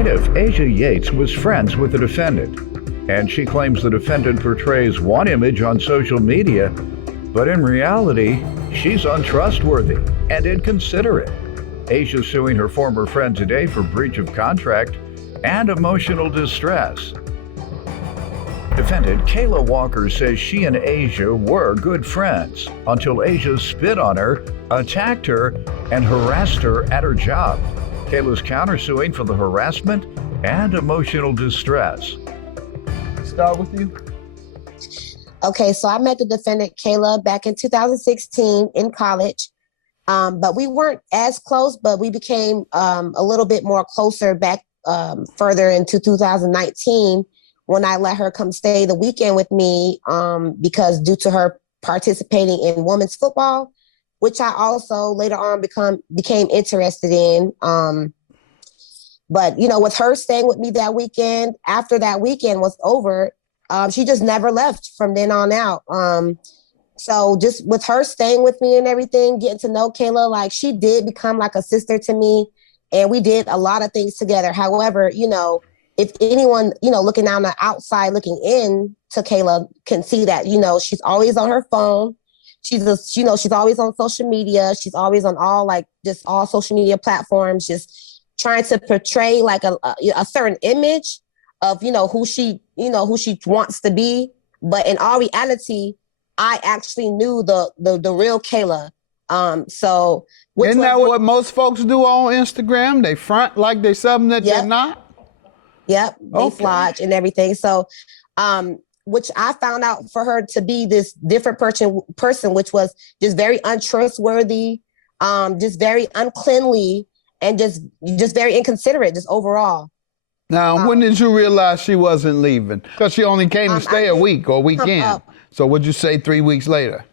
Plaintiff Asia Yates was friends with the defendant, and she claims the defendant portrays one image on social media, but in reality, she's untrustworthy and inconsiderate. Asia suing her former friend today for breach of contract and emotional distress. Defendant Kayla Walker says she and Asia were good friends until Asia spit on her, attacked her, and harassed her at her job. Kayla's countersuing for the harassment and emotional distress. Start with you. Okay, so I met the defendant Kayla back in 2016 in college, but we weren't as close, but we became a little bit more closer back further into 2019 when I let her come stay the weekend with me because due to her participating in women's football, which I also later on became interested in. But, you know, with her staying with me that weekend, after that weekend was over, she just never left from then on out. So just with her staying with me and everything, getting to know Kayla, like she did become like a sister to me. And we did a lot of things together. However, you know, if anyone, you know, looking on the outside, looking in to Kayla can see that, you know, she's always on her phone. She's always on social media. She's always on all social media platforms, just trying to portray like a certain image of, you know, who she wants to be. But in all reality, I actually knew the real Kayla. So isn't that what most folks do on Instagram? They front like they're something that they're not? Yep, they flodge and everything. So, which I found out for her to be this different person, which was just very untrustworthy, just very uncleanly, and just very inconsiderate, just overall. Now, when did you realize she wasn't leaving? Because she only came to stay a week or weekend. So what'd you say 3 weeks later?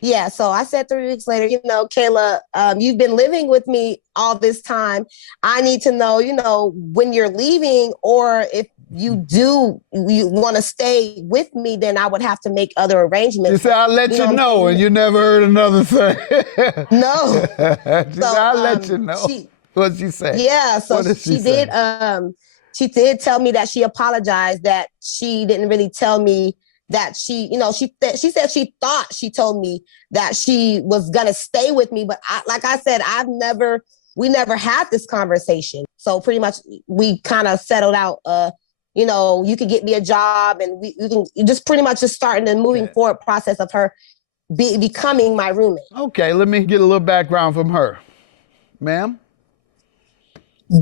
Yeah, so I said 3 weeks later, you know, Kayla, you've been living with me all this time. I need to know, you know, when you're leaving, or if you want to stay with me, then I would have to make other arrangements. You said, I'll let you know, and you never heard another thing. No. She said, I'll let you know. What'd she say? Yeah, so she did tell me that she apologized, that she didn't really tell me that she said she thought she told me that she was going to stay with me. But like I said, we never had this conversation. So pretty much we kind of settled out, you know, you could get me a job, and we can just pretty much just starting the moving forward process of her becoming my roommate. Okay, let me get a little background from her. Ma'am?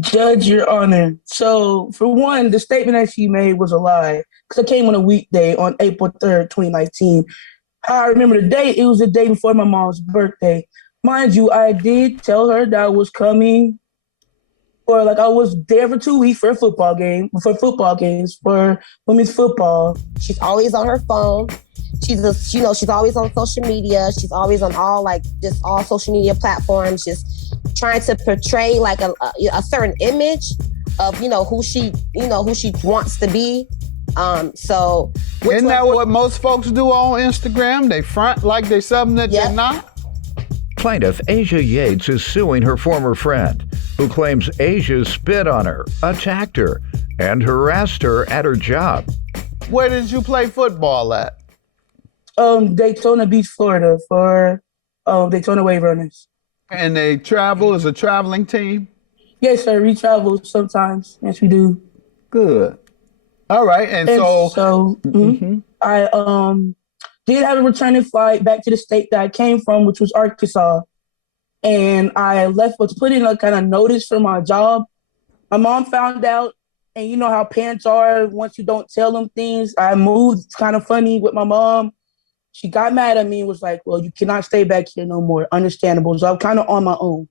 Judge, Your Honor. So, for one, the statement that she made was a lie, because it came on a weekday on April 3rd, 2019. How I remember the date, it was the day before my mom's birthday. Mind you, I did tell her that I was coming, or I was there for 2 weeks for football games, for women's football. She's always on her phone. She's always on social media. She's always on all social media platforms, just trying to portray like a certain image of, you know, who she wants to be. So isn't that what most folks do on Instagram? They front like they're something that they're not? Plaintiff Asia Yates is suing her former friend, who claims Asia spit on her, attacked her, and harassed her at her job. Where did you play football at? Daytona Beach, Florida, for Daytona Wave Runners. And they travel as a traveling team? Yes, sir. We travel sometimes. Yes, we do. Good. All right. And so I did have a returning flight back to the state that I came from, which was Arkansas. And I was put in a kind of notice for my job. My mom found out, and you know how parents are once you don't tell them things. I moved kind of funny with my mom. She got mad at me and was like, well, you cannot stay back here no more. Understandable. So I'm kind of on my own.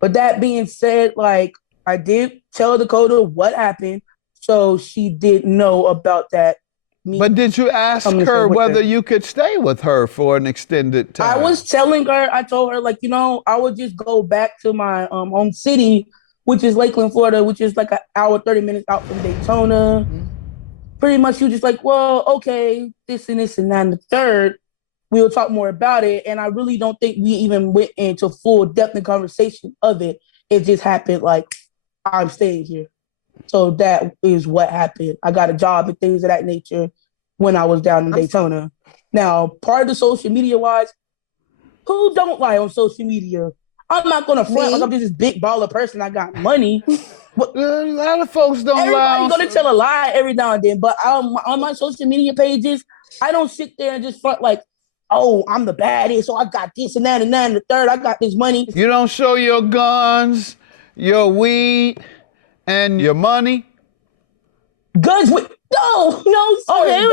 But that being said, I did tell Dakota what happened. So she did know about that. But did you ask her whether you could stay with her for an extended time? I was telling her, I told her, I would just go back to my home city, which is Lakeland, Florida, which is like an hour, 30 minutes out from Daytona. Mm-hmm. Pretty much she was just like, well, okay, this and that and the third. We'll talk more about it. And I really don't think we even went into full depth and conversation of it. It just happened I'm staying here. So that is what happened. I got a job and things of that nature when I was down in Daytona. Now, part of the social media wise, who don't lie on social media? I'm not gonna front like I'm just this big baller person. I got money. But a lot of folks don't lie. Everybody's gonna tell a lie every now and then. But on my social media pages, I don't sit there and just front like, oh, I'm the baddest. So I got this and that and that and the third. I got this money. You don't show your guns, your weed, and your money. Guns with no, sir. Okay,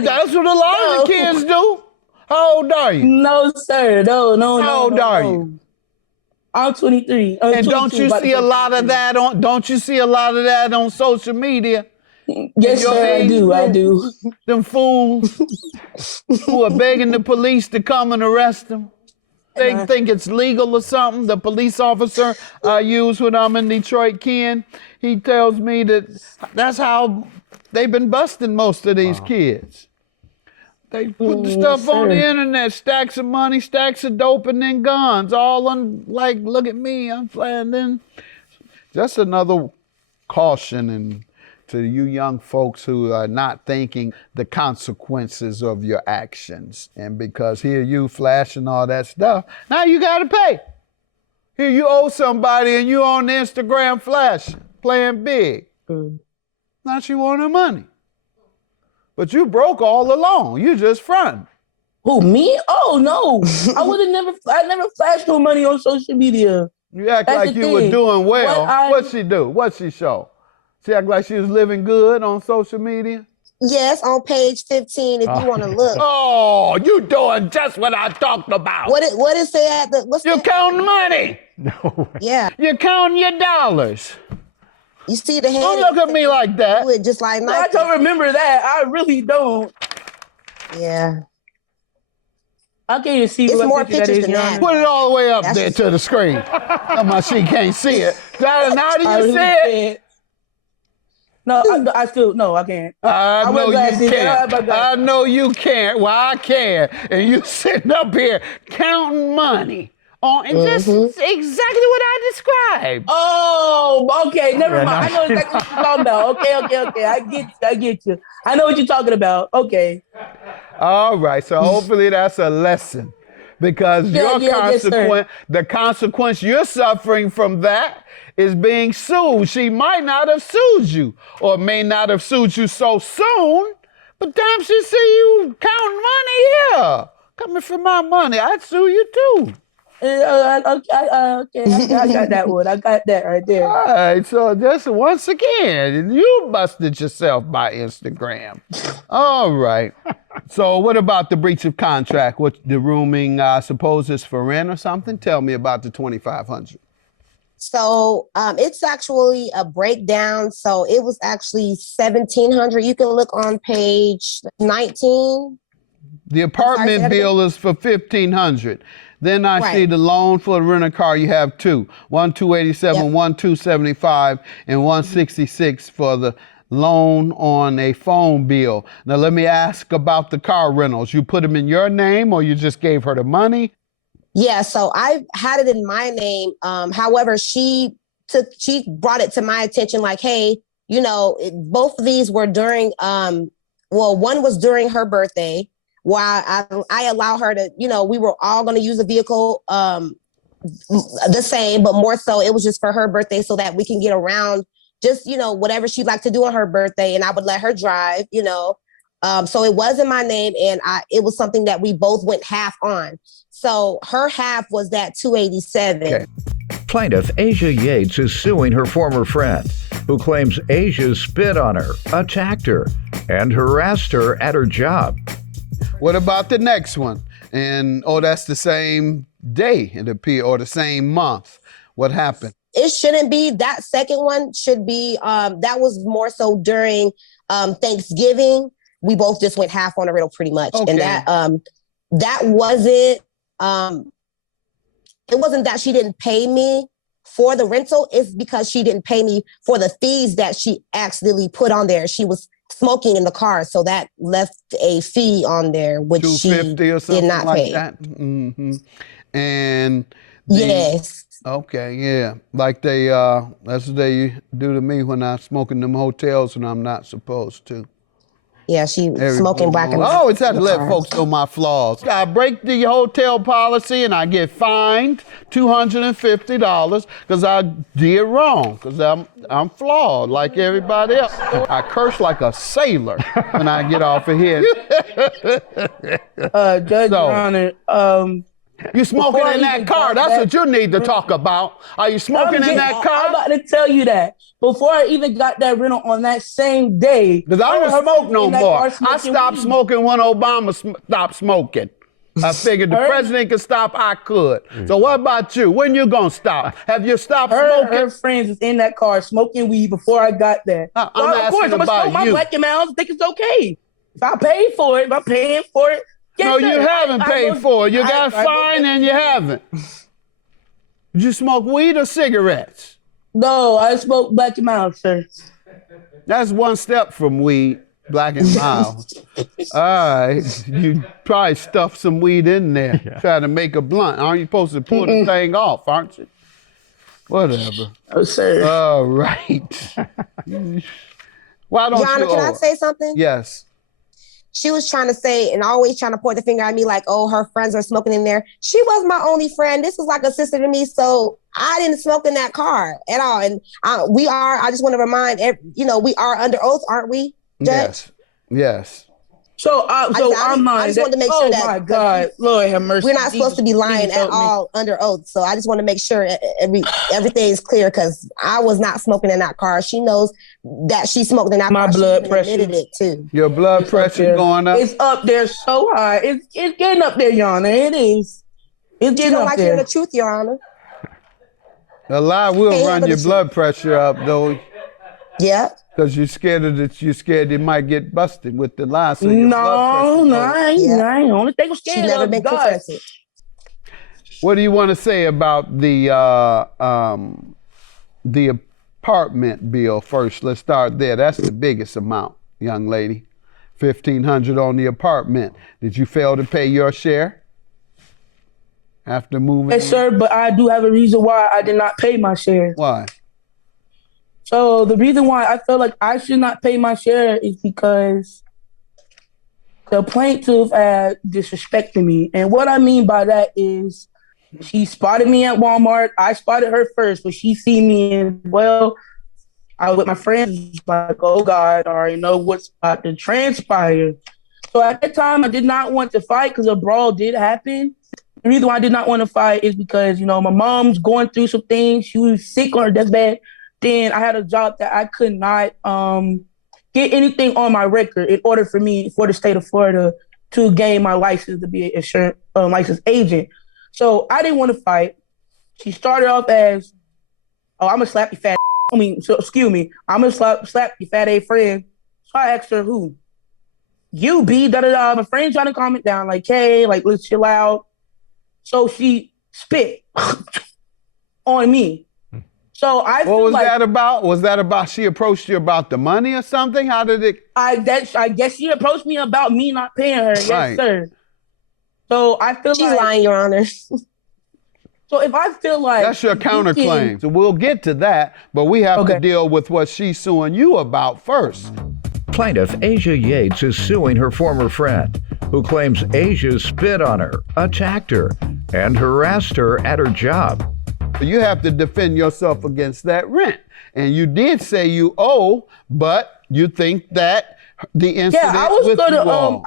that's what a lot of the kids do. How old are you? No, sir. No. How old are you? I'm 23. And don't you see a lot of that on? Don't you see a lot of that on social media? Yes, sir. I do. Them fools who are begging the police to come and arrest them. They think it's legal or something. The police officer I use when I'm in Detroit, Ken, he tells me that's how they've been busting most of these kids. They put the stuff on the internet, stacks of money, stacks of dope, and then guns, all on, like, look at me, I'm flying. Then just another caution and to you young folks who are not thinking the consequences of your actions. And because here you flashing all that stuff, now you gotta pay. Here you owe somebody and you on Instagram flashing, playing big. Now she want her money. But you broke all along. You just front. Who, me? Oh, no. I never flashed no money on social media. You act like you were doing well. What'd she do? What'd she show? She act like she was living good on social media? Yes, on page 15, if you want to look. Oh, you doing just what I talked about. What is that? You're counting money. No. Yeah. You're counting your dollars. You see the head. Don't look at me like that. Just like I don't remember that. I really don't. Yeah. I can't even see it's what more picture pictures that is. than that. Put it all the way up there to the screen. Come on, she can't see it. Now do you see it? No, I still, no, I can't. I know you can't. I know you can't. Well, I can. And you sitting up here counting money. Oh, and just exactly what I described. Oh, okay, never mind. I know exactly what you're talking about. Okay. I get you. I know what you're talking about. Okay. All right, so hopefully that's a lesson. Because the consequence you're suffering from that is being sued. She might not have sued you or may not have sued you so soon, but damn, she see you counting money here. Coming for my money, I'd sue you too. Okay, I got that one. I got that right there. All right, so just once again, you busted yourself by Instagram. All right. So what about the breach of contract? What the rooming, suppose is for rent or something? Tell me about the $2,500. So it's actually a breakdown. So it was actually $1,700. You can look on page 19. The apartment bill is for $1,500. Then I see the loan for the rental car. You have two, one $287, one $275, and $166 for the loan on a phone bill. Now let me ask about the car rentals. You put them in your name, or you just gave her the money? Yeah, so I had it in my name. However, she brought it to my attention, like, hey, both of these were during. One was during her birthday. While I allow her to, we were all going to use a vehicle the same, but more so it was just for her birthday so that we can get around just, whatever she'd like to do on her birthday. And I would let her drive, so it was in my name and it was something that we both went half on. So her half was that $287. Okay. Plaintiff Asia Yates is suing her former friend, who claims Asia spit on her, attacked her, and harassed her at her job. What about the next one? And, that's the same day, it appears, or the same month. What happened? It shouldn't be. That second one should be, that was more so during Thanksgiving. We both just went half on the riddle pretty much. Okay. And that wasn't, it wasn't that she didn't pay me for the rental. It's because she didn't pay me for the fees that she accidentally put on there. She was smoking in the car, so that left a fee on there, which she $250 or something did not like pay. That. Mm-hmm. And yes, Okay, yeah. Like that's what they do to me when I smoke in them hotels when I'm not supposed to. Yeah, she smoking black and I always had to let folks know my flaws. I break the hotel policy and I get fined $250 because I did wrong, because I'm flawed like everybody else. I curse like a sailor when I get off of here. Judge, Your Honor, You smoking in that car? That's what you need to talk about. Are you smoking in that car? I'm about to tell you that. Before I even got that rental on that same day. Because I don't smoke no more. I stopped smoking when Obama stopped smoking. I figured the president could stop, I could. So what about you? When you gonna stop? Have you stopped smoking? Her friends was in that car smoking weed before I got there. I'm of course, asking I'm gonna about smoke my you. black and miles. I think it's okay. If I pay for it, if I'm paying for it. Yes, No, sir. you haven't paid for it. You got fined and you haven't. Did you smoke weed or cigarettes? No, I smoke black and mild, sir. That's one step from weed, black and mild. All right, you probably stuffed some weed in there, trying to make a blunt. Aren't you supposed to pull the thing off, aren't you? Whatever. Oh, sir. All right. Why don't Your Honor, you? can I say something? Yes. She was trying to say and always trying to point the finger at me like, oh, her friends are smoking in there. She was my only friend. This was like a sister to me. So I didn't smoke in that car at all. And I just want to remind, we are under oath, aren't we, Judge? Yes. So, I just wanted to make sure that. Oh my God, Lord have mercy. We're not supposed to be lying at all under oath. So I just want to make sure everything's clear, because I was not smoking in that car. She knows that she smoked in that car. My blood she pressure admitted it too. Your blood pressure going up? It's up there so high. It's getting up there, Your Honor. It is. It's getting You don't up like there. hearing the truth, Your Honor. A lie will Hey, run your blood pressure up, though. Yeah. Because you're scared it might get busted with the lie. So No, I ain't. Only thing I'm scared She never of been God. confessed. What do you want to say about the apartment bill first? Let's start there. That's the biggest amount, young lady. $1,500 on the apartment. Did you fail to pay your share after moving? Yes, sir, but I do have a reason why I did not pay my share. Why? So the reason why I feel like I should not pay my share is because the plaintiff had disrespected me. And what I mean by that is she spotted me at Walmart. I spotted her first, but she seen me as well. I was with my friends, like, oh God, I already know what's about to transpire. So at that time, I did not want to fight because a brawl did happen. The reason why I did not want to fight is because, my mom's going through some things. She was sick on her deathbed. Then I had a job that I could not get anything on my record in order for the state of Florida to gain my license to be an insurance licensed agent. So I didn't want to fight. She started off as, oh, I'm going to slap your fat excuse me, I'm going to slap your fat A friend. So I asked her, who? You, B, da-da-da. My friend trying to calm it down, like, hey, like, let's chill out. So she spit on me. So I feel what was like, that about? Was that about she approached you about the money or something? How did it? I guess she approached me about me not paying her. Yes, Right. sir. So I feel She's lying, Your Honor. So if I feel like That's your counterclaim. So we'll get to that, but we have to Okay. deal with what she's suing you about first. Plaintiff Asia Yates is suing her former friend, who claims Asia spit on her, attacked her, and harassed her at her job. You have to defend yourself against that rent. And you did say you owe, but you think that the incident I was with gonna you all.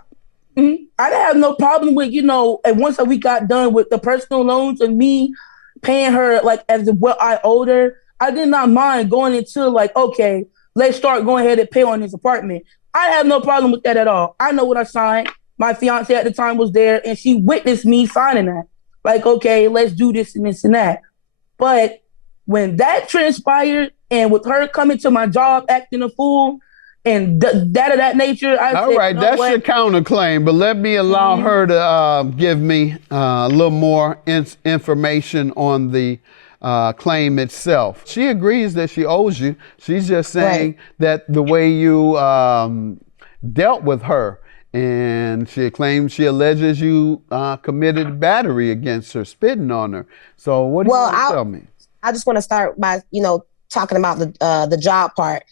I didn't have no problem with, and once we got done with the personal loans and me paying her like as what I owed her, I did not mind going into like, okay, let's start going ahead and pay on this apartment. I have no problem with that at all. I know what I signed. My fiance at the time was there and she witnessed me signing that. Like, okay, let's do this and this and that. But when that transpired and with her coming to my job acting a fool and that of that nature, I All said, right, that's your counterclaim, but let me allow her to give me a little more information on the claim itself. She agrees that she owes you. She's just saying that the way you dealt with her and she claims, she alleges you committed battery against her, spitting on her. So what do you want to tell me? I just want to start by, talking about the job part,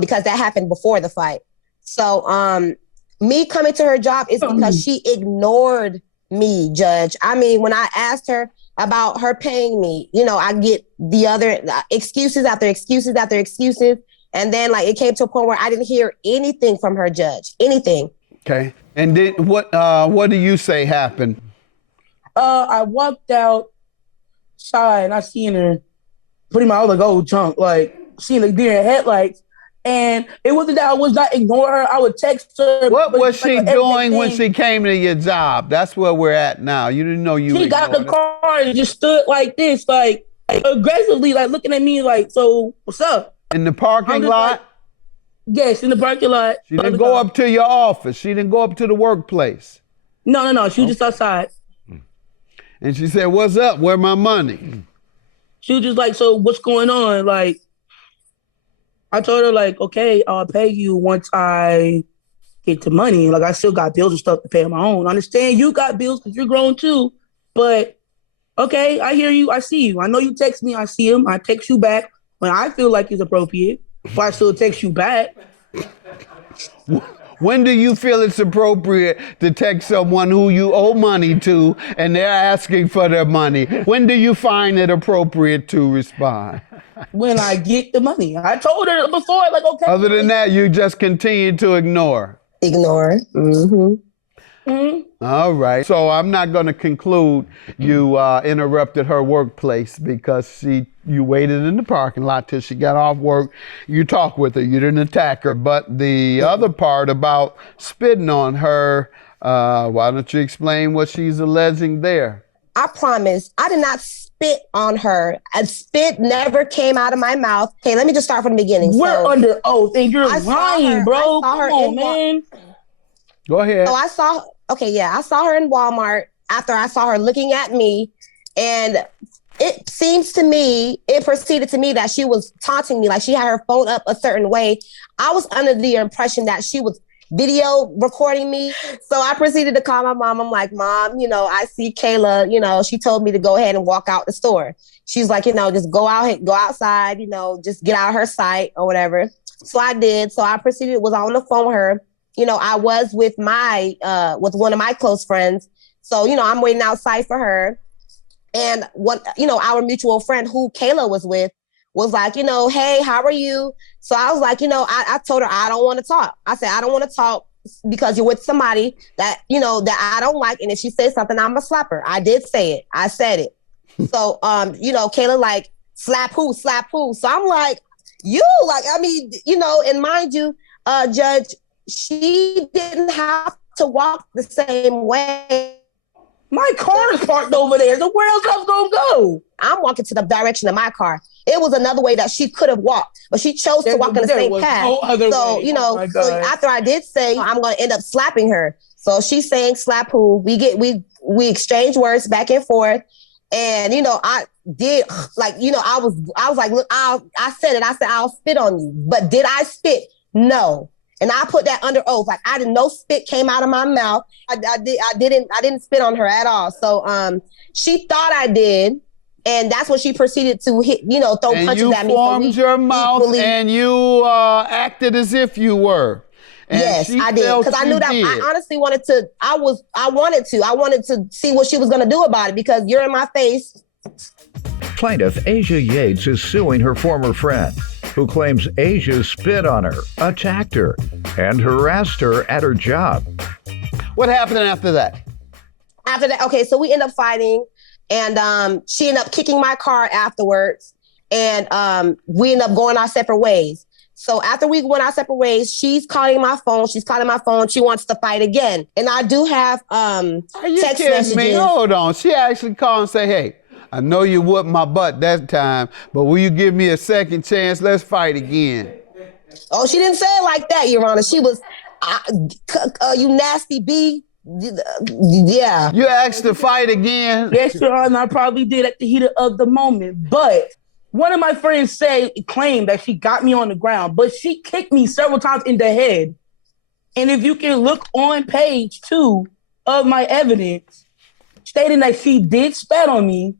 because that happened before the fight. So me coming to her job is because she ignored me, Judge. I mean, when I asked her about her paying me, I get the other excuses after excuses after excuses. And then it came to a point where I didn't hear anything from her, Judge, anything. Okay. And then what do you say happened? I walked outside and I seen her putting my other gold junk, seeing the deer in headlights. And it wasn't that I was not ignoring her. I would text her. What was she doing when she came to your job? That's where we're at now. You didn't know you. She got in the car and just stood like this, aggressively, looking at me, so what's up? In the parking lot? Yes, in the parking lot. She didn't go up to your office. She didn't go up to the workplace. No. She was just outside. And she said, "What's up? Where my money?" She was just so what's going on? I told her, okay, I'll pay you once I get the money. I still got bills and stuff to pay on my own. I understand you got bills because you're grown too. But, okay, I hear you. I see you. I know you text me. I see him. I text you back when I feel like it's appropriate. But I still text you back. When do you feel it's appropriate to text someone who you owe money to and they're asking for their money? When do you find it appropriate to respond? When I get the money. I told her before, okay. Other than that, you just continue to ignore. Ignore. Mm-hmm. Mm-hmm. All right. So I'm not going to conclude you interrupted her workplace because you waited in the parking lot till she got off work. You talked with her. You didn't attack her. But the other part about spitting on her, why don't you explain what she's alleging there? I promise I did not spit on her. And spit never came out of my mouth. Okay, let me just start from the beginning. We're under oath and you're lying, bro. Come on, man. Go ahead. So I saw her in Walmart after I saw her looking at me, and it proceeded to me that she was taunting me, she had her phone up a certain way. I was under the impression that she was video recording me. So I proceeded to call my mom. I'm like, "Mom, I see Kayla, she told me to go ahead and walk out the store." She's like, just go outside, just get out of her sight or whatever. So I did. So I was on the phone with her. I was with with one of my close friends. So, I'm waiting outside for her. And our mutual friend who Kayla was with was like, "Hey, how are you?" So I was like, I told her I don't want to talk. I said, "I don't want to talk because you're with somebody that, that I don't like. And if she says something, I'm going to slap her." I did say it. I said it. So, Kayla slap who? So I'm like, and mind you, Judge, she didn't have to walk the same way. My car is parked over there. So where else I'm going to go? I'm walking to the direction of my car. It was another way that she could have walked, but she chose to walk in the same path. No other way. So after I did say I'm going to end up slapping her. So she's saying slap who. We exchange words back and forth. And, I did I was like, "Look, I said it. I said, I'll spit on you." But did I spit? No. And I put that under oath. I didn't, no spit came out of my mouth. I didn't spit on her at all. So she thought I did. And that's when she proceeded to hit, throw punches at me. You formed your mouth and you acted as if you were. And yes, I did. Because I knew that I honestly wanted to, I wanted to see what she was going to do about it because you're in my face. Plaintiff Asia Yates is suing her former friend, who claims Asia spit on her, attacked her, and harassed her at her job. What happened after that? After that, okay, so we end up fighting, and she ended up kicking my car afterwards, and we end up going our separate ways. So after we went our separate ways, she's calling my phone. She wants to fight again. And I do have Are you text kidding messages. me? Hold on. She actually called and said, "Hey, I know you whooped my butt that time, but will you give me a second chance? Let's fight again." Oh, she didn't say it like that, Your Honor. She was, "You nasty B." Yeah. You asked to fight again? Yes, Your Honor, I probably did at the heat of the moment. But one of my friends claimed that she got me on the ground, but she kicked me several times in the head. And if you can look on page 2 of my evidence, stating that she did spat on me,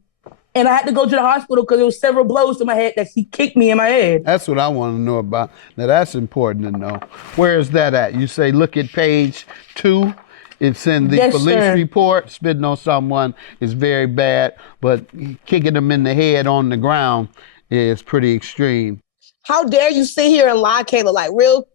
and I had to go to the hospital because there was several blows to my head that she kicked me in my head. That's what I want to know about. Now, that's important to know. Where is that at? You say look at page 2. It's in the police report. Spitting on someone is very bad, but kicking them in the head on the ground is pretty extreme. How dare you sit here and lie, Kayla? Like real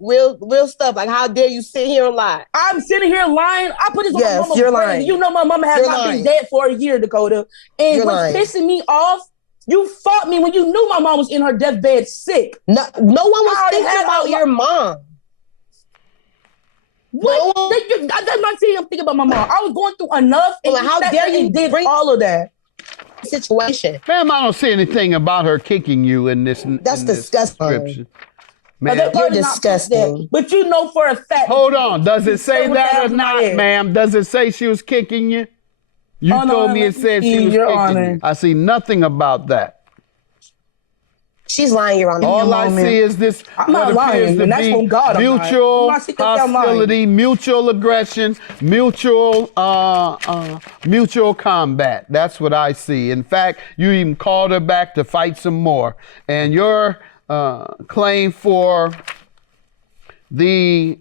stuff. Like how dare you sit here and lie? I'm sitting here lying. I put this on my mama's you're brain. lying. You know my mama has not been dead for a year, Dakota. And you're what's pissing me off, you fought me when you knew my mom was in her deathbed sick. No one was thinking about your mom. What? That's not saying I'm thinking about my mom. I was going through enough, and well, how dare you did all of that situation? Ma'am, I don't see anything about her kicking you in this. That's disgusting. Ma'am, you're disgusting. But you know for a fact. Hold on. Does it say that or not, ma'am? Does it say she was kicking you? You told me it said she was kicking you. I see nothing about that. She's lying, Your Honor. All I see is this. I'm not lying, and that's from God. Mutual hostility, mutual aggression, mutual combat. That's what I see. In fact, you even called her back to fight some more. And your claim for the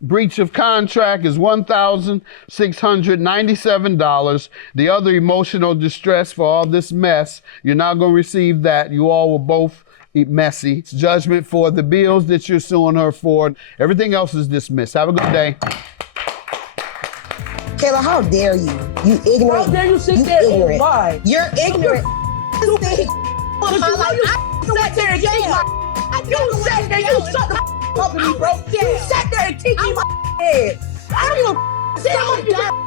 breach of contract is $1,697. The other emotional distress for all this mess, you're not going to receive that. You all were both messy. It's judgment for the bills that you're suing her for. Everything else is dismissed. Have a good day. Kayla, how dare you? You ignorant. How dare you sit there and lie? You're ignorant. You sat there and kicked my. You sat there. You shut the up to me, bro. You sat there and kicked me in my head. I don't even sit on you.